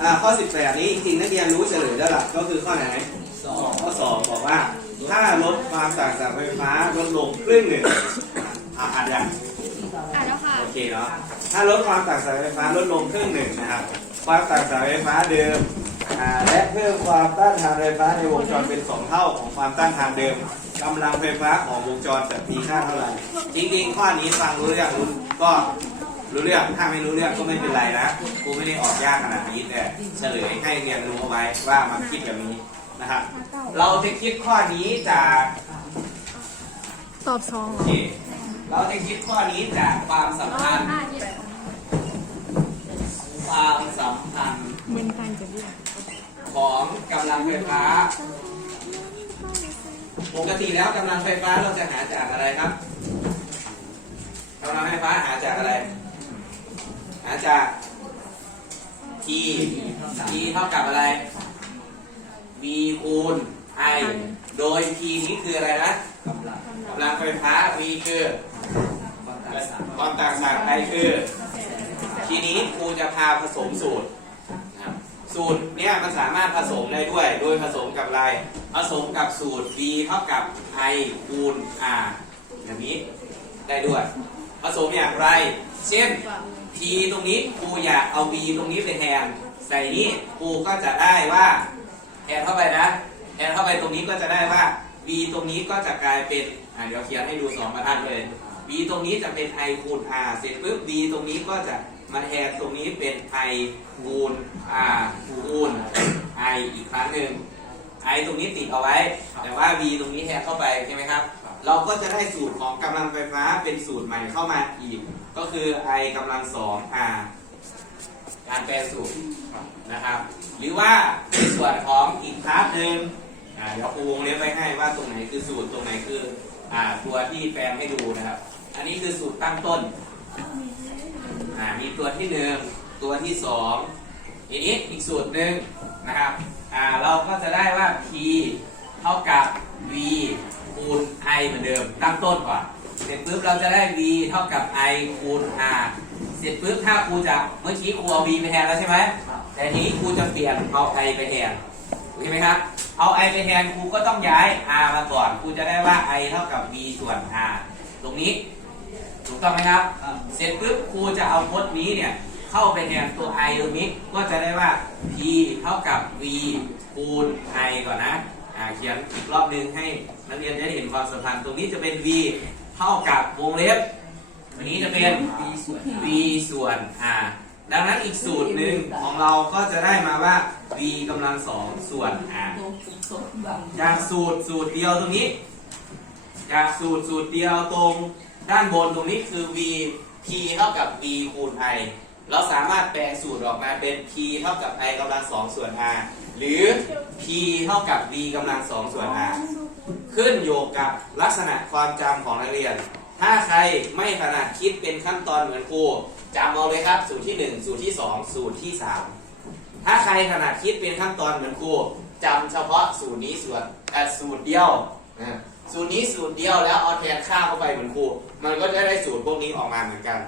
อ่าข้อ 18 นี้จริงๆนักเรียนรู้เฉลยแล้วล่ะก็คือข้อไหนสองข้อสองบอกว่า ถ้าลดความต่างจากไฟฟ้าลดลงครึ่งหนึ่งอะอ่านยังอ่านแล้วค่ะ โอเคเนาะถ้าลดความต่างสายไฟฟ้าลดลงครึ่งหนึ่งนะครับ ความต่างสายไฟฟ้าเดิมอ่าและเพิ่มความต้านทานไฟฟ้าในวงจรเป็น 2 เท่าของความต้านทานเดิมกำลังไฟฟ้าของวงจรจะมีค่าเท่าไหร่จริงๆข้อนี้ฟังรู้เรื่องรู้ก็ รู้เรื่องถ้าไม่รู้เรื่องก็ไม่เป็นไรนะกูไม่ได้ออกยากขนาดนี้แต่เฉลยให้เรียนรู้เอาไว้ว่ามันคิดแบบนี้นะครับ เราจะคิดข้อนี้จากตอบสองโอเคเราจะคิดข้อนี้จากความสัมพันธ์อ่านยี่ความสัมพันธ์เหมือนกันจะเรียกของกำลังไฟฟ้า ปกติแล้วกำลังไฟฟ้าเราจะหาจากอะไรครับกำลังไฟฟ้าหาจากอะไร หาจาก T T เท่ากับอะไร V คูณ I โดย T นี้คืออะไรนะกำลังกำลังไฟฟ้า V คือความต่างสามความต่างจาก I คือ ทีนี้ครูจะพาผสมสูตรนะครับสูตรเนี่ยมันสามารถผสมได้ด้วย โดยผสมกับอะไร ผสมกับสูตร v เท่ากับ i คูณ r อย่างนี้ได้ด้วย ผสมอย่างไร เช่น t ตรงนี้ครูอยากเอา v ตรงนี้ไปแทน ใส่นี้ครูก็จะได้ว่าแทนเข้าไปนะแทนเข้าไปตรงนี้ก็จะได้ว่า v ตรงนี้ก็จะกลายเป็นอะเดี๋ยวเขียนให้ดูสองบรรทัดเลย v ตรงนี้จะเป็น i คูณ r เสร็จปุ๊บ v ตรงนี้ก็จะมาแทนตรงนี้เป็น i คูณ r คูณ i อีกครั้งหนึ่ง i ตรงนี้ติดเอาไว้ แต่ว่า v ตรงนี้แทนเข้าไปใช่ไหมครับ เราก็จะได้สูตรของกำลังไฟฟ้าเป็นสูตรใหม่เข้ามาอีก ก็คือ i กำลังสอง r การแปลสูตรนะครับ หรือว่าในส่วนของอีกพาร์ทหนึ่งอ่าเดี๋ยวครูวงเล็บไว้ให้ว่าตรงไหนคือสูตรตรงไหนคืออ่าตัวที่แปลงให้ดูนะครับ อันนี้คือสูตรตั้งต้นอ่ามีตัวที่หนึ่งตัวที่สองทีนี้อีกสูตรหนึ่งนะครับอ่าเราก็จะได้ว่า p เท่ากับ v คูณ i เหมือนเดิม ตั้งต้นก่อน เสร็จปุ๊บเราจะได้ v เท่ากับ i คูณ r เสร็จปุ๊บถ้าครูจะเมื่อกี้ครูเอา v ไปแทนแล้วใช่ไหมแต่ทีนี้ครูจะเปลี่ยนเอา i ไปแทนโอเคไหมครับ เอา i ไปแทนครูก็ต้องย้าย r มาก่อนครูจะได้ว่า i เท่ากับ v ส่วน r ตรงนี้ ถูกต้องไหมครับ เสร็จปุ๊บครูจะเอาพจน์นี้เนี่ยเข้าไปแทนตัว i ตรงนี้ก็จะได้ว่า p เท่ากับ v คูณ i ก่อนนะ เขียนอีกรอบนึงให้ นักเรียนจะได้เห็นความสัมพันธ์ตรงนี้จะเป็น v เท่ากับวงเล็บอันนี้จะเป็นมีส่วน v ส่วน r ดังนั้นอีกสูตรหนึ่งของเราก็จะได้มาว่า v กำลังสองส่วน r จากสูตรสูตรเดียวตรงนี้ จากสูตรสูตรเดียวตรงด้านบนตรงนี้คือ v p เท่ากับ v คูณ i เราสามารถแปลสูตรออกมาเป็น p เท่ากับ i กำลังสองส่วน r หรือ p เท่ากับ v กำลังสองส่วน r ขึ้นอยู่กับลักษณะความจำของนักเรียน ถ้าใครไม่ถนัดคิดเป็นขั้นตอนเหมือนครูจำเอาเลยครับ สูตรที่ 1 สูตรที่ 2 สูตรที่ 3 ถ้าใครถนัดคิดเป็นขั้นตอนเหมือนครูจำเฉพาะสูตรนี้ส่วนเอ่สูตรเดียวนะสูตรนี้สูตรเดียวแล้วเอาแทนค่าเข้าไปเหมือนครูมันก็จะได้สูตรพวกนี้ออกมาเหมือนกัน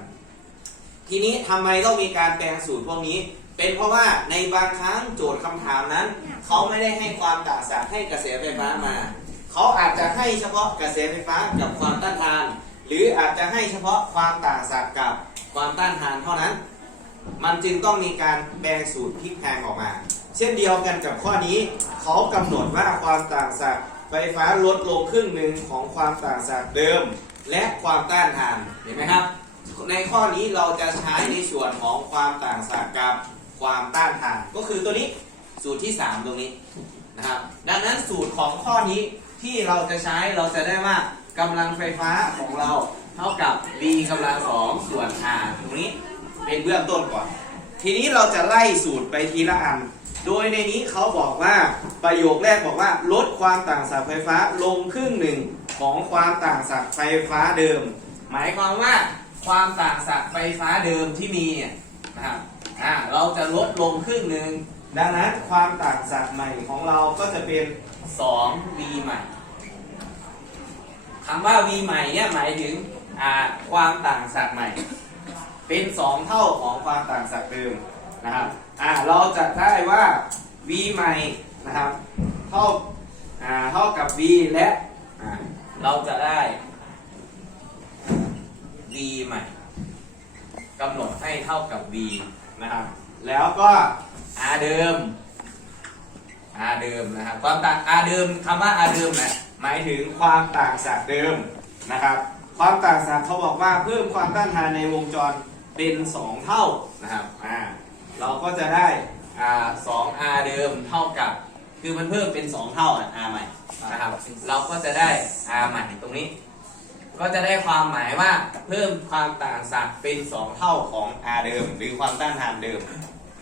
ทีนี้ทำไมต้องมีการแปลงสูตรพวกนี้ เป็นเพราะว่าในบางครั้งโจทย์คำถามนั้น เขาไม่ได้ให้ความต่างศักให้กระแสไฟฟ้ามา เขาอาจจะให้เฉพาะกระแสไฟฟ้ากับความต้านทาน หรืออาจจะให้เฉพาะความต่างศักย์กับความต้านทานเท่านั้น มันจึงต้องมีการแปลงสูตรพลิกแพงออกมา เช่นเดียวกันกับข้อนี้ เขากำหนดว่าความต่างศักย์ไฟฟ้าลดลงครึ่งหนึ่งของความต่างศักย์เดิม และความต้านทานเห็นไหมครับ ในข้อนี้เราจะใช้ในส่วนของความต่างศักย์กับความต้านทานก็คือตัวนี้สูตรที่ 3 ตรงนี้นะครับ ดังนั้นสูตรของข้อนี้ ที่เราจะใช้เราจะได้ว่ากำลังไฟฟ้าของเราเท่ากับ v กำลังสองส่วน r ตรงนี้เป็นเบื้องต้นก่อน ทีนี้เราจะไล่สูตรไปทีละอัน โดยในนี้เขาบอกว่าประโยคแรกบอกว่า ลดความต่างศักย์ไฟฟ้าลงครึ่งหนึ่งของความต่างศักย์ไฟฟ้าเดิม หมายความว่าความต่างศักย์ไฟฟ้าเดิมที่มีเนี่ยนะครับอ่าเราจะลดลงครึ่งหนึ่ง ดังนั้นความต่างศักย์ใหม่ของเราก็จะเป็น 2v ใหม่คำว่า v ใหม่เนี่ยหมายถึงความต่างศักย์ใหม่ เป็น 2 เท่าของความต่างศักย์เดิมนะครับอ่าเราจะได้ว่า v ใหม่นะครับเท่าอ่าเท่ากับ v และอ่าเราจะได้ v ใหม่กำหนดให้เท่ากับ v นะครับแล้วก็ r เดิม r เดิมนะครับความต่าง r เดิมคำว่า r เดิมนะหมายถึงความต่างจากเดิมนะครับ ความต่างจากเขาบอกว่าเพิ่มความต้านทานในวงจรเป็น 2 เท่านะครับอ่าเราก็จะได้ r 2 r เดิมเท่ากับ คือมันเพิ่มเป็น 2 เท่าอะ r ใหม่นะครับเราก็จะได้ r ใหม่ตรงนี้ ก็จะได้ความหมายว่าเพิ่มความต่างศักเป็น 2 เท่าของ r เดิม หรือความต้านทานเดิม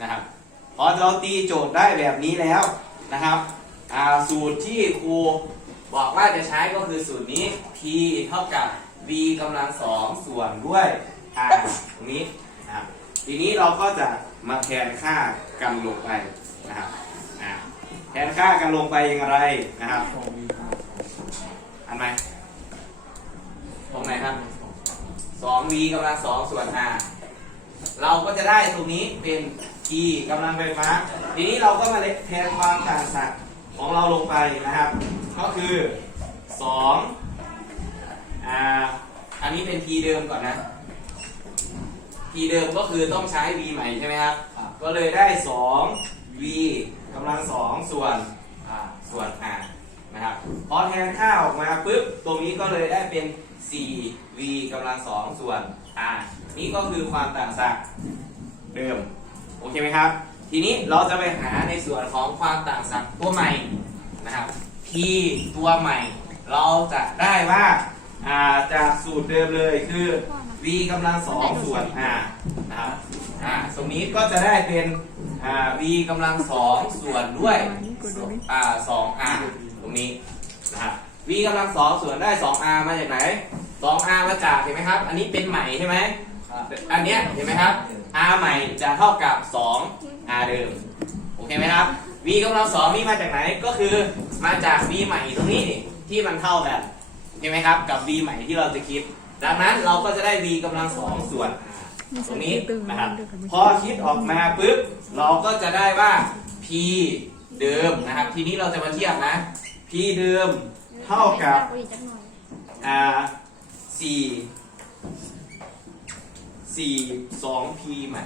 นะครับ พอเราตีโจทย์ได้แบบนี้แล้วนะครับสูตรที่ครูบอกว่าจะใช้ก็คือสูตรนี้ p เท่ากับ v กำลังสองส่วนด้วย r ตรงนี้นะครับทีนี้เราก็จะมาแทนค่ากันลงไปนะครับแทนค่ากันลงไปอย่างไรนะครับอันไหมตรงไหนครับ 2v กำลังสองส่วน r เราก็จะได้ตรงนี้เป็น t กำลังไฟฟ้า ทีนี้เราก็มาเลแทนความต่างศักย์ของเราลงไปนะครับ ก็คือ2อ่าอันนี้เป็น t เดิมก่อนนะ t เดิมก็คือต้องใช้ v ใหม่ใช่ไหมครับ ก็เลยได้ 2 v กำลังสองส่วนส่วน r นะครับ พอแทนค่าออกมาปุ๊บ ตรงนี้ก็เลยได้เป็น 4v กำลังสองส่วน r นี่ก็คือความต่างศักย์เดิมโอเคไหมครับ ทีนี้เราจะไปหาในส่วนของความต่างศักย์ตัวใหม่นะครับ p ตัวใหม่ เราจะได้ว่าอ่าจากสูตรเดิมเลยคือ v กำลังสองส่วน r นะครับอ่าตรงนี้ก็จะได้เป็นอ่า v กำลังสองส่วนด้วยอ่าสอง r ตรงนี้นะครับ v กำลังสองส่วนได้สอง r มาจากไหน สอง r มาจากเห็นไหมครับ อันนี้เป็นใหม่ใช่ไหมอันเนี้ยเห็นไหมครับ r ใหม่จะเท่ากับ2 r เดิม โอเคไหมครับ v กำลังสองนี่มาจากไหน ก็คือมาจาก v ใหม่ตรงนี้นี่ที่มันเท่ากันเห็นไหมครับ กับ v ใหม่ที่เราจะคิด ดังนั้นเราก็จะได้ v กำลังสองส่วน r ตรงนี้นะครับ พอคิดออกมาปุ๊บ เราก็จะได้ว่า p เดิมนะครับ ทีนี้เราจะมาเทียบนะ p เดิมเท่ากับอ่า สี่สี่สองพีใหม่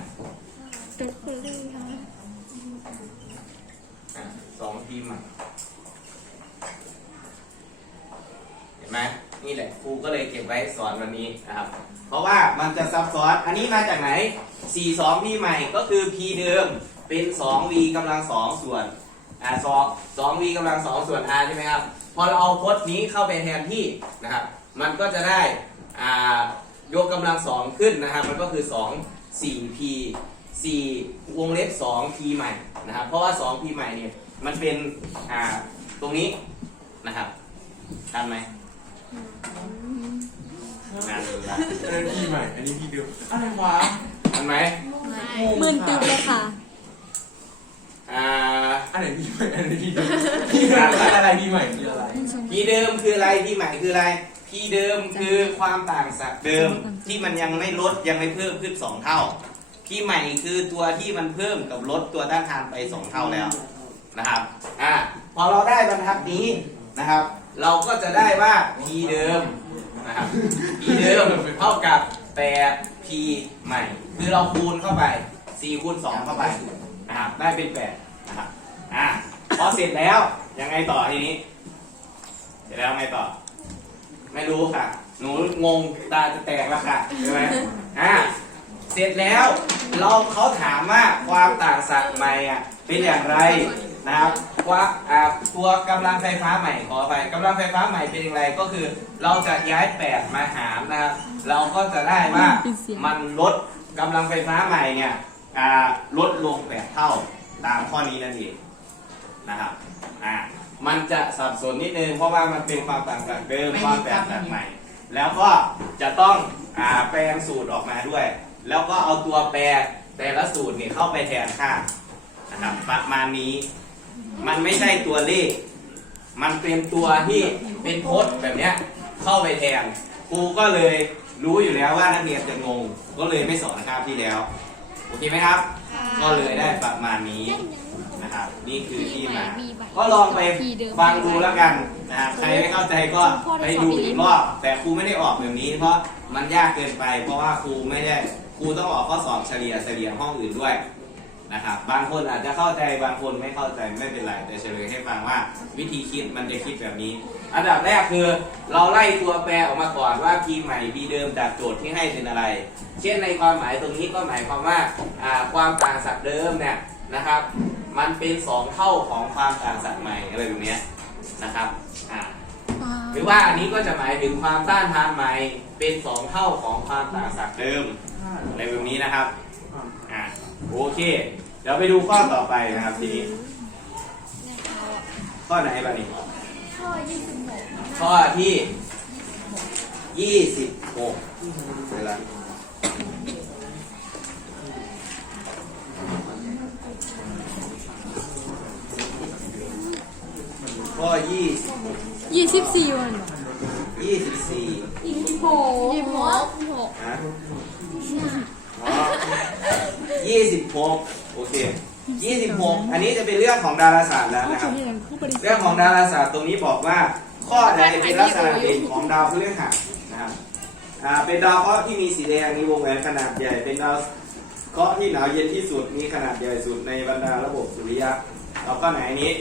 อะสองพีใหม่ เห็นไหมนี่แหละครูก็เลยเก็บไว้สอนวันนี้นะครับ เพราะว่ามันจะซับซ้อน อันนี้มาจากไหน 4 2 p ใหม่ก็คือ p เดิมเป็น 2v กำลัง 2 ส่วนอ่า2 2v กำลัง 2 ส่วน r ใช่ไหมครับ พอเราเอาพจน์นี้เข้าไปแทนที่นะครับ มันก็จะได้อ่ายกกำลัง2ขึ้นนะครับ มันก็คือ 2 4p 4 วงเล็บ 2p ใหม่นะครับ เพราะว่า 2p ใหม่เนี่ยมันเป็นอ่าตรงนี้นะครับทันไหมงานละอันนี้พี่ใหม่ อันนี้พี่เดิมอะไรวะทันไหมหมื่นตึกเลยค่ะอ่าอันไหนพี่ใหม่อันไหนพี่เดิมพี่ใหม่อะไรพี่ใหม่คืออะไรพีเดิมคืออะไรพีใหม่คืออะไร พีเดิมคือความต่างจากเดิมที่มันยังไม่ลดยังไม่เพิ่มขึ้นสองเท่าพีใหม่คือตัวที่มันเพิ่มกับลดตัวต้านทานไปสองเท่าแล้วนะครับอ่าพอเราได้บรรทัดนี้นะครับ เราก็จะได้ว่า p เดิมนะครับ p เดิมเท่ากับ8 p ใหม่ คือเราคูณเข้าไป 4 คูณ 2 เข้าไปนะครับ ได้เป็น 8 นะครับ อ่า พอเสร็จแล้ว ยังไงต่อทีนี้ เสร็จแล้วไงต่อ ไม่รู้ค่ะ หนูงงตาจะแตกแล้วค่ะใช่ไหมอ่าเสร็จแล้วเราเขาถามว่าความต่างศักย์ใหม่อะเป็นอย่างไรนะครับว่าอ่าตัวกำลังไฟฟ้าใหม่ขอไปกำลังไฟฟ้าใหม่เป็นอย่างไรก็คือ เราจะย้ายแปดมาหารนะครับ เราก็จะได้ว่ามันลดกำลังไฟฟ้าใหม่เนี่ยอ่าลดลงแปดเท่าตามข้อนี้นั่นเองนะครับอ่า มันจะสับสนนิดนึงเพราะว่ามันเป็นความต่างจากเดิมความแตกต่างใหม่ แล้วก็จะต้องอ่าแปลงสูตรออกมาด้วย แล้วก็เอาตัวแปรแต่ละสูตรเนี่ยเข้าไปแทนค่านะครับประมาณนี้ มันไม่ใช่ตัวเลข มันเป็นตัวที่เป็นโพสต์แบบเนี้ยเข้าไปแทนครูก็เลยรู้อยู่แล้วว่านักเรียนจะงง ก็เลยไม่สอนคาบที่แล้ว โอเคไหมครับค่ะก็เลยได้ประมาณนี้นะครับ นี่คือที่มา ก็ลองไปฟังดูแล้วกันนะครับใครไม่เข้าใจก็ไปดูอีกรอบแต่ครูไม่ได้ออกแบบนี้ เพราะมันยากเกินไป เพราะว่าครูไม่ได้ครูต้องออกข้อสอบเฉลี่ยเฉลี่ยห้องอื่นด้วยนะครับบางคนอาจจะเข้าใจบางคนไม่เข้าใจไม่เป็นไรแต่เฉลยให้ฟังว่า วิธีคิดมันจะคิดแบบนี้ อันดับแรกคือ เราไล่ตัวแปรออกมาก่อนว่า p ใหม่ p เดิมจากโจทย์ที่ให้เป็นอะไร เช่นในความหมายตรงนี้ก็หมายความว่าอ่าความต่างศักย์เดิมเนี่ย นะครับ มันเป็นสองเท่าของความต่างศักย์ใหม่อะไรแบบเนี้ยนะครับอ่าหรือว่าอันนี้ก็จะหมายถึงความต้านทานใหม่เป็นสองเท่าของความต่างศักย์เดิมอะไรแบบนี้นะครับอ่าโอเค เดี๋ยวไปดูข้อต่อไปนะครับทีนี้ข้อไหนบ้างนี่ข้อยี่สิบหกข้อที่ยี่สิบหกเวลา ข้อยี่ยี่สิบสี่วันยี่สิบสี่ยี่สิบหกยี่สิบหกหกฮะอ๋อยี่สิบหกโอเคยี่สิบหกอันนี้จะเป็นเรื่องของดาราศาสตร์แล้วนะครับ เรื่องของดาราศาสตร์ตรงนี้บอกว่า ข้อใดเป็นลักษณะเด่นของดาวพฤหัสนะครับอ่าเป็นดาวเคราะห์ที่มีสีแดงมีวงแหวนขนาดใหญ่เป็นดาวเคราะห์ที่หนาวเย็นที่สุดมีขนาดใหญ่สุดในบรรดาระบบสุริยะเราข้อไหนอันนี้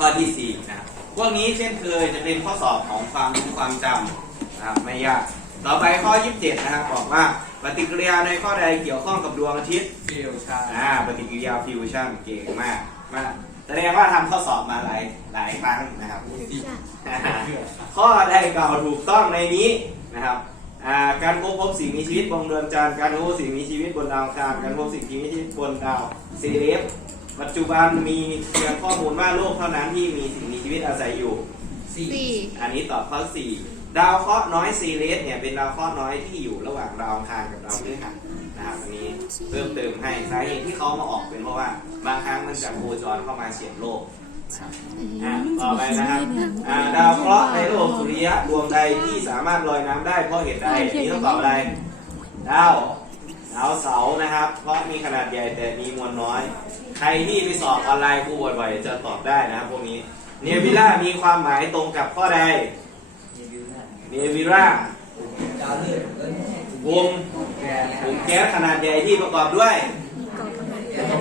ข้อที่สี่นะครับพวกนี้เช่นเคยจะเป็นข้อสอบของความรู้ความจำนะครับไม่ยาก ต่อไปข้อ 27 นะครับบอกว่าปฏิกิริยาในข้อใดเกี่ยวข้องกับดวงอาทิตย์ฟิวชาอ่าปฏิกิริยาฟิวชั่นเก่งมากมากแสดงว่าทำข้อสอบมาหลายหลายครั้งนะครับข้อใดกล่าวถูกต้องในนี้นะครับอ่าการพบพบสิ่งมีชีวิตบนดวงจันทร์การพบสิ่งมีชีวิตบนดาวอังคารการพบสิ่งมีชีวิตบนดาวซีเรส ปัจจุบันมีเพียงข้อมูลว่าโลกเท่านั้นที่มีสิ่งมีชีวิตอาศัยอยู่ สี่สี่อันนี้ตอบข้อ4ดาวเคราะห์น้อยซีเรสเนี่ยเป็นดาวเคราะห์น้อยที่อยู่ระหว่างดาวอังคารกับดาวพฤหัสนะครับอันนี้เพิ่มเติมให้สาเหตุที่เขามาออกเป็นเพราะว่า บางครั้งมันจะโคจรเข้ามาเฉียดโลกอะต่อไปนะครับอ่าดาวเคราะห์ในระบบสุริยะดวงใดที่สามารถลอยน้ำได้เพราะเหตุใดนี่ต้องตอบอะไรดาว ดาวเสาร์นะครับ เพราะมีขนาดใหญ่แต่มีมวลน้อย ใครที่ไปสอบออนไลน์ครูบ่อยๆจะตอบได้นะครับพวกนี้เนวิล่ามีความหมายตรงกับข้อใดเนวิล่าดวเลือดเอิ้นวงแกกลุ่มแก๊สขนาดใหญ่ที่ประกอบด้วย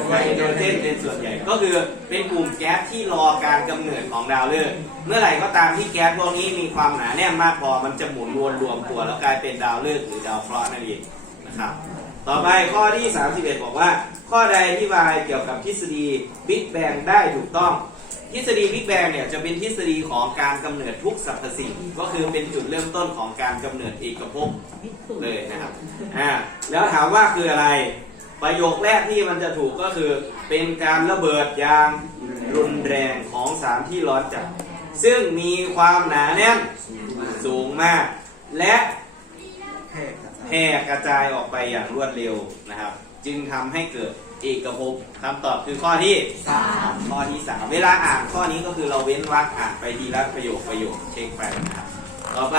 ไฮโดรเจนเป็นส่วนใหญ่ก็คือเป็นกลุ่มแก๊สที่รอการกำเนิดของดาวฤกษ์เมื่อไหร่ก็ตามที่แก๊สพวกนี้มีความหนาแน่นมากพอมันจะหมุนวนรวมตัวแล้วกลายเป็นดาวฤกษ์หรือดาวเคราะห์นั่นเองนะครับ ต่อไปข้อที่ 31 บอกว่า ข้อใดที่บายเกี่ยวกับทฤษฎีบิ๊กแบงได้ถูกต้อง ทฤษฎีบิ๊กแบงเนี่ยจะเป็นทฤษฎีของการกำเนิดทุกสรรพสิ่งก็คือเป็นจุดเริ่มต้นของการกำเนิดเอกภพเลยนะครับอ่าแล้วถามว่าคืออะไร ประโยคแรกที่มันจะถูกก็คือ เป็นการระเบิดอย่างรุนแรงของสารที่ร้อนจัดซึ่งมีความหนาแน่นสูงมาก และ แค่กระจายแพร่กระจายออกไปอย่างรวดเร็วนะครับ จึงทำให้เกิดเอกภพคำตอบคือข้อที่สามข้อที่สามเวลาอ่านข้อนี้ก็คือเราเว้นวรรคอ่านไปทีละประโยคประโยคเช็คไปนะครับต่อไป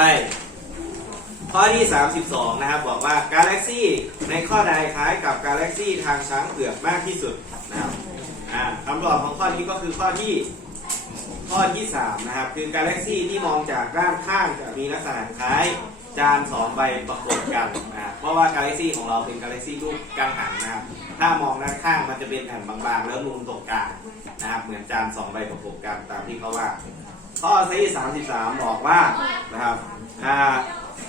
ข้อที่ 32 นะครับ บอกว่ากาแล็กซี่ในข้อใดคล้ายกับกาแล็กซี่ทางช้างเผือกมากที่สุดนะครับอ่าคำตอบของข้อนี้ก็คือข้อที่ข้อที่ 3 นะครับ คือกาแล็กซี่ที่มองจากด้านข้างจะมีลักษณะคล้าย จานสองใบประกบกันนะเพราะว่ากาแล็กซี่ของเราเป็นกาแล็กซี่รูปกังหันนะครับถ้ามองด้านข้างมันจะเป็นแผ่นบางๆ แล้วนูนตรงกลางนะครับเหมือนจานสองใบประกบกันตามที่เขาว่า ข้อที่33 บอกว่านะครับอ่า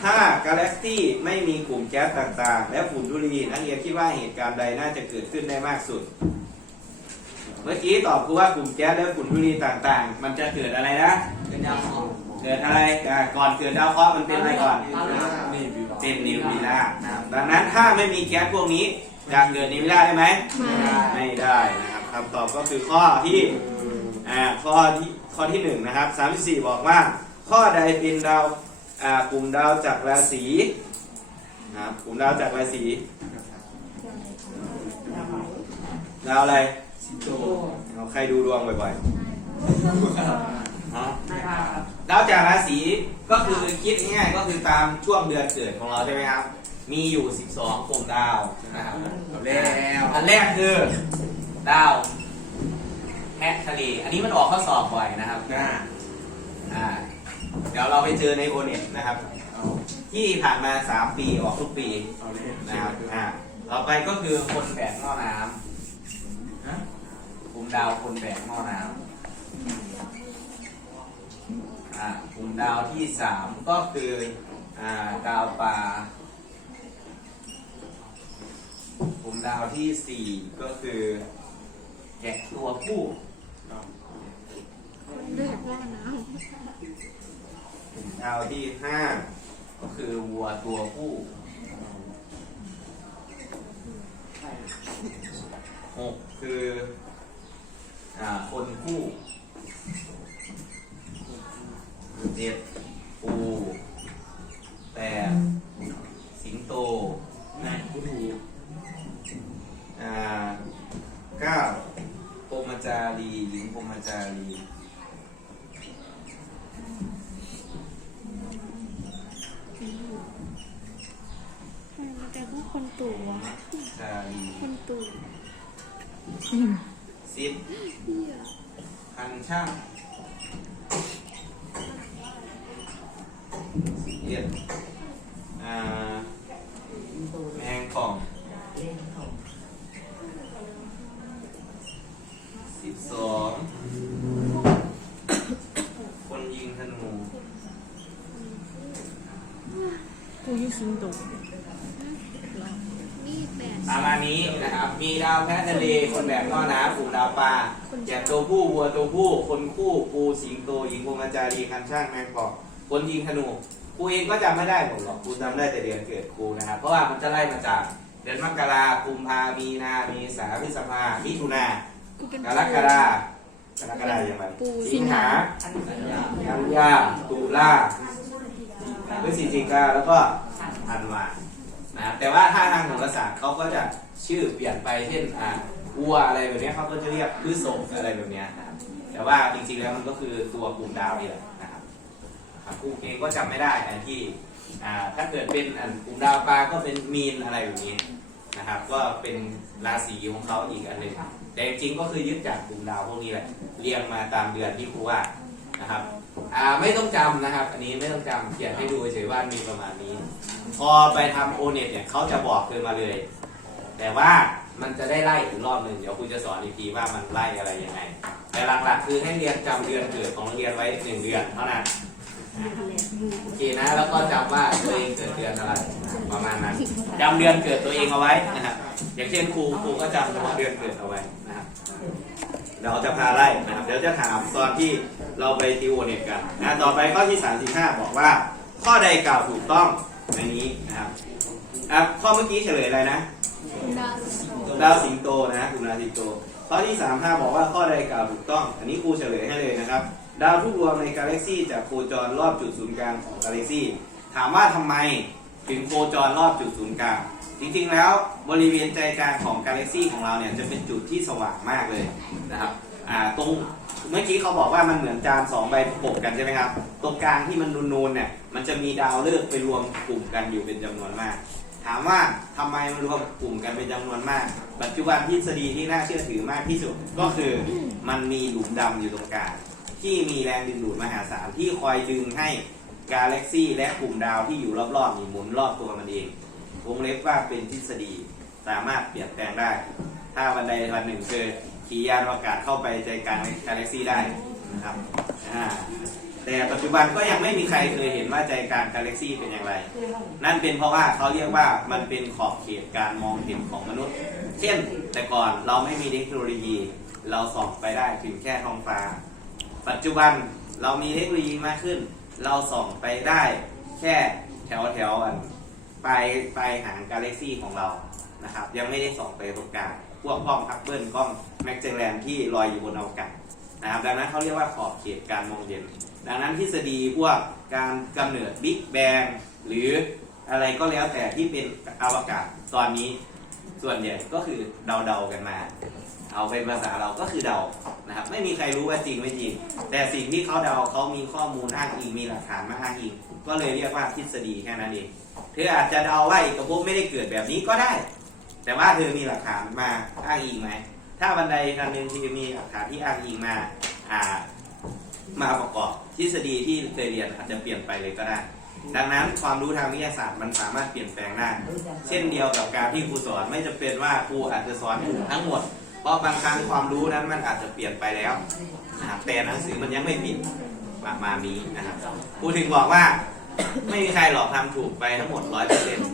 ถ้ากาแล็กซี่ไม่มีกลุ่มแก๊สต่างๆ และฝุ่นธุลีนักเรียนคิดว่าเหตุการณ์ใดน่าจะเกิดขึ้นได้มากสุด เมื่อกี้ตอบคือว่ากลุ่มแก๊สและฝุ่นธุลีต่างๆ มันจะเกิดอะไรนะเป็นดาวเคราะห์ เกิดอะไรอ่าก่อนเกิดดาวเคราะห์มันเป็นอะไรก่อน นี่วิวเป็นนิววิลานะครับดังนั้นถ้าไม่มีแก๊สพวกนี้จะเกิดนิววิลาได้ไหมไม่ได้นะครับคำตอบก็คือข้อที่อ่าข้อที่ข้อที่หนึ่งนะครับสามสี่บอกว่า ข้อใดเป็นดาวอ่ากลุ่มดาวจากราศีนะครับกลุ่มดาวจากราศีดาวอะไรสิงโตเอาใครดูดวงบ่อยๆ ฮะดาวจากราศีก็คือคิดง่ายๆก็คือตามช่วงเดือนเกิดของเราใช่ไหมครับ มีอยู่ 12กลุ่มดาวนะครับเอาแล้วอันแรกคือดาวแพะทะเลอันนี้มันออกข้อสอบบ่อยนะครับอ่าอ่าเดี๋ยวเราไปเจอในโอเน็ตนะครับเอาที่ผ่านมา 3 ปีออกทุกปีเอาเลยนะครับอ่าต่อไปก็คือคนแบกหม้อน้ฮะำกลุ่มดาวคนแบกหม้อน้ำอ่า กลุ่มดาวที่สามก็คืออดาวปลากลุ่มดาวที่สี่ก็คือแกะตัวผู้เลือกว่าน้กลุ่มดาวที่ห้าก็คือวัวตัวผู้หกคืออคนคู่ เจ็ดปูแปดสิงโตนายกูถูกอ่าเก้าพรหมจารีหญิงพรหมจารีำมันจะพวกคนตู่วะจารีคนตู่สิบเฮียพันช่าง สิบเอ็ดอ่าแมงป่องสิบสองคนยิงธนูกูยิ่งสิงโตนี่แปดประมาณนี้นะครับ มีดาวแพะทะเลคนแบบนอน้ำกลุ่มดาวปลาแกะตัวผู้วัวตัวผู้ คนคู่ปูสิงโตหญิงพรหมจารีคันช่างแมงป่อง คนยิงธนูครูเองก็จำไม่ได้หมดหรอกครูจำได้แต่เดือนเกิดครูนะครับ เพราะว่ามันจะไล่มาจากเดือนมกราคุมภามีนาเมษาพฤษภามิถุนากูเป็นกรกฎากรกฎาอย่างไรปูสิงหากันยาตุลาพฤศจิกาแล้วก็ธันวานะครับแต่ว่าถ้าทางโหราศาสตร์เขาก็จะชื่อเปลี่ยนไปเช่นอ่าวัวอะไรแบบเนี้ยเขาก็จะเรียกพฤษภอะไรแบบเนี้ยนะครับแต่ว่าจริงๆแล้วมันก็คือตัวกลุ่มดาวนี่แหละนะ ครับครับครูเองก็จำไม่ได้อันที่อ่าถ้าเกิดเป็นอันกลุ่มดาวปลาก็เป็นมีนอะไรแบบนี้นะครับ ก็เป็นราศีของเขาอีกอันหนึ่งแต่จริงๆก็คือยึดจากกลุ่มดาวพวกนี้แหละเรียงมาตามเดือนที่ครูว่านะครับอ่าไม่ต้องจำนะครับ อันนี้ไม่ต้องจำเขียนให้ดูเฉยๆว่ามีประมาณนี้ พอไปทำโอเน็ตเนี่ยเขาจะบอกคือมาเลย แต่ว่ามันจะได้ไล่อีกรอบหนึ่งเดี๋ยวครูจะสอนอีกทีว่ามันไล่อะไรยังไง แต่หลักๆคือให้เรียนจำเดือนเกิดของนักเรียนไว้หนึ่งเดือนเท่านั้น โอเคนะ แล้วก็จำว่าตัวเองเกิดเดือนอะไรประมาณนั้นจำเดือนเกิดตัวเองเอาไว้นะครับอย่างเช่นครูครูก็จำเฉพาะเดือนเกิดเอาไว้นะครับเราจะพาไล่นะครับเดี๋ยวจะถามตอนที่เราไปติวโอเน็ตกันนะต่อไปข้อที่ 35 บอกว่า ข้อใดกล่าวถูกต้องในนี้นะครับอะข้อเมื่อกี้เฉลยอะไรนะดาวดาวสิงโตนะกลุ่มดาวสิงโตข้อที่ 35 บอกว่าข้อใดกล่าวถูกต้อง อันนี้ครูเฉลยให้เลยนะครับ ดาวทุกดวงในกาแล็กซี่จะโคจรรอบจุดศูนย์กลางของกาแล็กซี่ ถามว่าทำไมถึงโคจรรอบจุดศูนย์กลาง จริงๆแล้วบริเวณใจกลางของกาแล็กซี่ของเราเนี่ยจะเป็นจุดที่สว่างมากเลยนะครับอ่าตรงเมื่อกี้เขาบอกว่ามันเหมือนจานสองใบปกกันใช่ไหมครับ ตรงกลางที่มันนูนๆเนี่ยมันจะมีดาวฤกษ์ไปรวมกลุ่มกันอยู่เป็นจำนวนมาก ถามว่าทำไมมันรวมกลุ่มกันเป็นจำนวนมาก ปัจจุบันทฤษฎีที่น่าเชื่อถือมากที่สุดก็คือมันมีหลุมดำอยู่ตรงกลาง ที่มีแรงดึงดูดมหาศาลที่คอยดึงให้กาแล็กซี่และกลุ่มดาวที่อยู่รอบๆนี่หมุนรอบตัวมันเองวงเล็บว่าเป็นทฤษฎีสามารถเปลี่ยนแปลงได้ ถ้าวันใดวันหนึ่งเจอขี่ยานอวกาศเข้าไปใจกลางกาแล็กซี่ได้นะครับแต่ปัจจุบันก็ยังไม่มีใครเคยเห็นว่าใจกลางกาแล็กซี่เป็นอย่างไร นั่นเป็นเพราะว่าเขาเรียกว่ามันเป็นขอบเขตการมองเห็นของมนุษย์ เช่น แต่ก่อนเราไม่มีเทคโนโลยี เราส่องไปได้ถึงแค่ท้องฟ้า ปัจจุบันเรามีเทคโนโลยีมากขึ้น เราส่องไปได้แค่แถวแถวๆอันปลายปลายหางกาแล็กซี่ของเรานะครับ ยังไม่ได้ส่องไปตรงกลางพวกกล้องฮับเบิลกล้องแม็กเจลแลนที่ลอยอยู่บนอวกาศนะครับดังนั้นเขาเรียกว่าขอบเขตการมองเห็น ดังนั้นทฤษฎีพวกการกำเนิดบิ๊กแบงหรืออะไรก็แล้วแต่ที่เป็นอวกาศตอนนี้ส่วนใหญ่ก็คือเดาๆกันมา เอาเป็นภาษาเราก็คือเดานะครับ ไม่มีใครรู้ว่าจริงไม่จริง แต่สิ่งที่เขาเดาเขามีข้อมูลอ้างอิงมีหลักฐานมาอ้างอิง ก็เลยเรียกว่าทฤษฎีแค่นั้นเองเธออาจจะเดาว่าเอกภพไม่ได้เกิดแบบนี้ก็ได้ แต่ว่าเธอมีหลักฐานมาอ้างอิงไหมถ้าบันไดคันหนึ่งที่มีหลักฐานที่อ้างอิงมาอ่ามาประกอบทฤษฎีที่เคยเรียนอาจจะเปลี่ยนไปเลยก็ได้ ดังนั้นความรู้ทางวิทยาศาสตร์มันสามารถเปลี่ยนแปลงได้ เช่นเดียวกับการที่ครูสอนไม่จะเป็นว่าครูอาจจะสอนถูกทั้งหมด เพราะบางครั้งความรู้นั้นมันอาจจะเปลี่ยนไปแล้วนะครับแต่หนังสือมันยังไม่ผิดประมาณนี้นะครับครูถึงบอกว่าไม่มีใครหรอกทำถูกไปทั้งหมดร้อยเปอร์เซ็นต์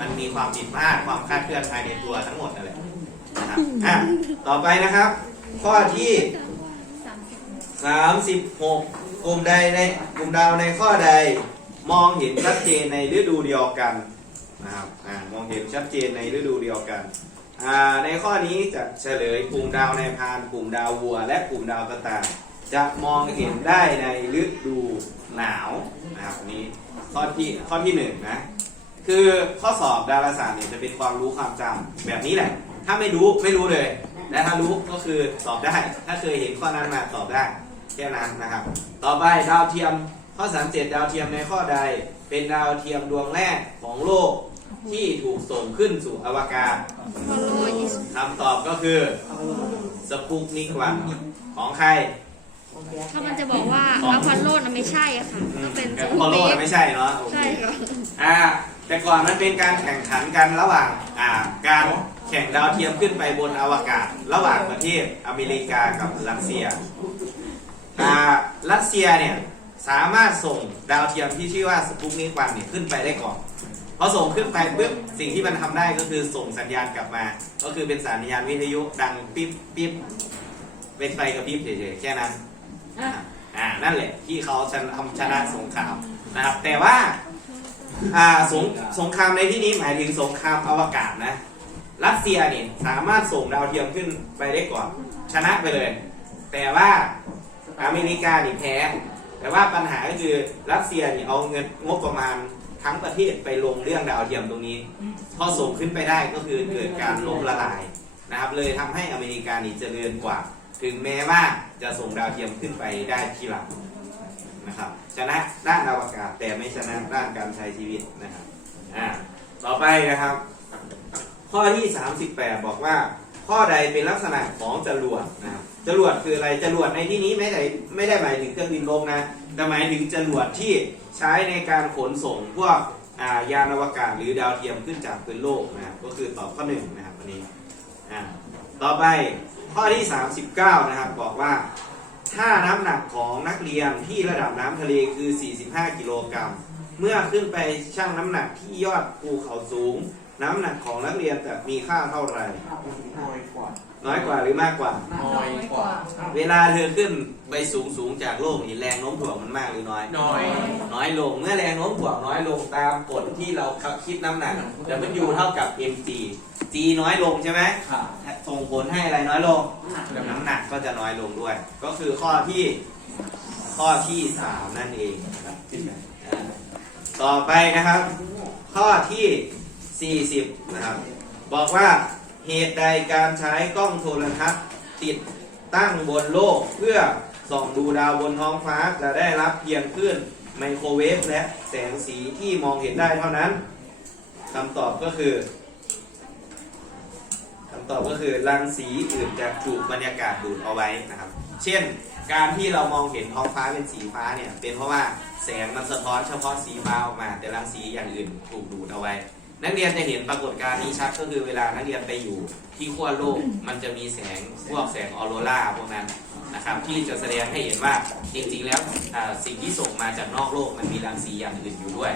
มันมีความผิดพลาดความคาดเคลื่อนภายในตัวทั้งหมดนั่นแหละนะครับอะต่อไปนะครับ ข้อที่สามสิบ36กลุ่มใดในกลุ่มดาวในข้อใดมองเห็นชัดเจนในฤดูเดียวกันนะครับอ่ามองเห็นชัดเจนในฤดูเดียวกัน ในข้อนี้จะเฉลยกลุ่มดาวในพานกลุ่มดาววัว และกลุ่มดาวกระต่ายจะมองเห็นได้ในฤดูหนาวนะครับนี้ข้อที่ข้อที่หนึ่งนะคือข้อสอบดาราศาสตร์เนี่ยจะเป็นความรู้ความจำแบบนี้แหละ ถ้าไม่รู้ไม่รู้เลยและถ้ารู้ก็คือตอบได้ ถ้าเคยเห็นข้อนั้นมาตอบได้แค่นั้นนะครับ ต่อไปดาวเทียมข้อ 37 ดาวเทียมในข้อใด เป็นดาวเทียมดวงแรกของโลก ที่ถูกส่งขึ้นสู่อวกาศฟอลโล่ยี่สิบคำตอบก็คือสปุกนิกวันของใคร ถ้ามันจะบอกว่าอพอลโลน่ะไม่ใช่อะค่ะต้องเป็นกับพอลโลน่ะไม่ใช่เนาะโอเคใช่ค่ะอ่าแต่ก่อนมันเป็นการแข่งขันกันระหว่างอ่าการแข่งดาวเทียมขึ้นไปบนอวกาศ ระหว่างประเทศอเมริกากับรัสเซียอ่ารัสเซียเนี่ยสามารถส่งดาวเทียมที่ชื่อว่าสปุกนิกวันเนี่ยขึ้นไปได้ก่อน พอส่งขึ้นไปปุ๊บสิ่งที่มันทำได้ก็คือส่งสัญญาณกลับมา ก็คือเป็นสัญญาณวิทยุดังปิ๊บปิ๊บเป็นไฟกระพริบเฉยๆแค่นั้นอ่านั่นแหละที่เขาชนะชนะสงครามนะครับ แต่ว่าอ่าสงสงครามในที่นี้หมายถึงสงครามอวกาศนะ รัสเซียเนี่ยสามารถส่งดาวเทียมขึ้นไปได้ก่อนชนะไปเลย แต่ว่าอเมริกานี่แพ้แต่ว่าปัญหาก็คือรัสเซียเนี่ยเอาเงินงบประมาณ ทั้งประเทศไปลงเรื่องดาวเทียมตรงนี้ พอส่งขึ้นไปได้ก็คือเกิดการล้มละลายนะครับ เลยทำให้อเมริกานี่เจริญกว่า ถึงแม้ว่าจะส่งดาวเทียมขึ้นไปได้ทีหลังนะครับ ชนะด้านอวกาศแต่ไม่ชนะด้านการใช้ชีวิตนะครับอ่าต่อไปนะครับ ข้อที่ 38 บอกว่า ข้อใดเป็นลักษณะของจรวดนะครับ จรวดคืออะไรจรวดในที่นี้ไม่ได้ไม่ได้หมายถึงเครื่องบินลงนะแต่หมายถึงจรวดที่ใช้ในการขนส่งพวกายานอวกาศหรือดาวเทียมขึ้นจากพื้นโลกนะครับก็คือตอบข้อหนึ่งนะครับวันนี้อ่าต่อไปข้อที่ 39 นะครับบอกว่าถ้าน้ำหนักของนักเรียนที่ระดับน้ำทะเลคือ 45 กิโลกรัมเมื่อขึ้นไปชั่งน้ำหนักที่ยอดภูเขาสูง น้ำหนักของนักเรียนจะมีค่าเท่าไหร่ น้อยกว่าน้อยกว่าหรือมากกว่า น้อยกว่า เวลาเธอขึ้นไปสูงสูงจากโลกนี่แรงโน้มถ่วงมันมากหรือน้อย น้อย น้อยลง เมื่อแรงโน้มถ่วงน้อยลงตามกฎที่เราคิดน้ำหนักจะมันอยู่เท่ากับ mg g น้อยลงใช่ไหมค่ะส่งผลให้อะไรน้อยลง น้ำหนักก็จะน้อยลงด้วย ก็คือข้อที่ข้อที่สามนั่นเองนะครับอ่าต่อไปนะครับ ข้อที่40นะครับ บอกว่า เหตุใดการใช้กล้องโทรทัศน์ติดตั้งบนโลกเพื่อส่องดูดาวบนท้องฟ้าจะได้รับเพียงคลื่นไมโครเวฟและแสงสีที่มองเห็นได้เท่านั้นคำตอบก็คือคำตอบก็คือรังสีอื่นจะถูกบรรยากาศดูดเอาไว้นะครับ เช่น การที่เรามองเห็นท้องฟ้าเป็นสีฟ้าเนี่ย เป็นเพราะว่าแสงมันสะท้อนเฉพาะสีฟ้าออกมา แต่รังสีอย่างอื่นถูกดูดเอาไว้ นักเรียนจะเห็นปรากฏการณ์นี้ชัดก็คือเวลานักเรียนไปอยู่ที่ขั้วโลกมันจะมีแสงพวกแสงออโรราพวกนั้นนะครับที่จะแสดงให้เห็นว่าจริงๆแล้วอ่าสิ่งที่ส่งมาจากนอกโลกมันมีรังสีอย่างอื่นอยู่ด้วย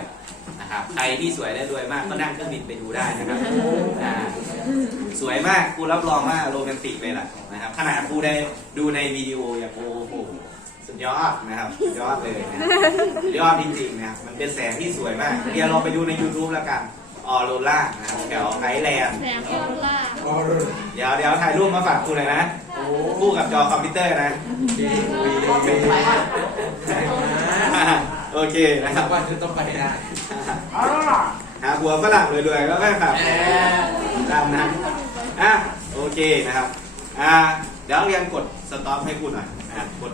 นะครับใครที่สวยและรวยมากก็นั่งเครื่องบินไปดูได้นะครับอ่าสวยมากครูรับรองว่าโรแมนติกเลยล่ะนะครับขนาดครูได้ดูในวิดีโออย่างโอ้โหสุดยอดนะครับสุดยอดเลยนะสุดยอดจริงๆนะครับมันเป็นแสงที่สวยมากเดี๋ยวเราไปดูใน YouTube แล้วกัน ออโรล่านะครับแถวไอแลนด์แสงออร่าเดี๋ยวเดี๋ยวถ่ายรูปมาฝากครูหน่อยนะคู่กับจอคอมพิวเตอร์นะโอเคนะคสัรับกวันจะต้องไปได้ฮหาผัวฝรั่งรวยๆแล้วก็ขับแอร์ตามนั้นอะโอเคนะครับอ่าเดี๋ยวเรียนกดสต็อปให้คุณหน่อยอะกด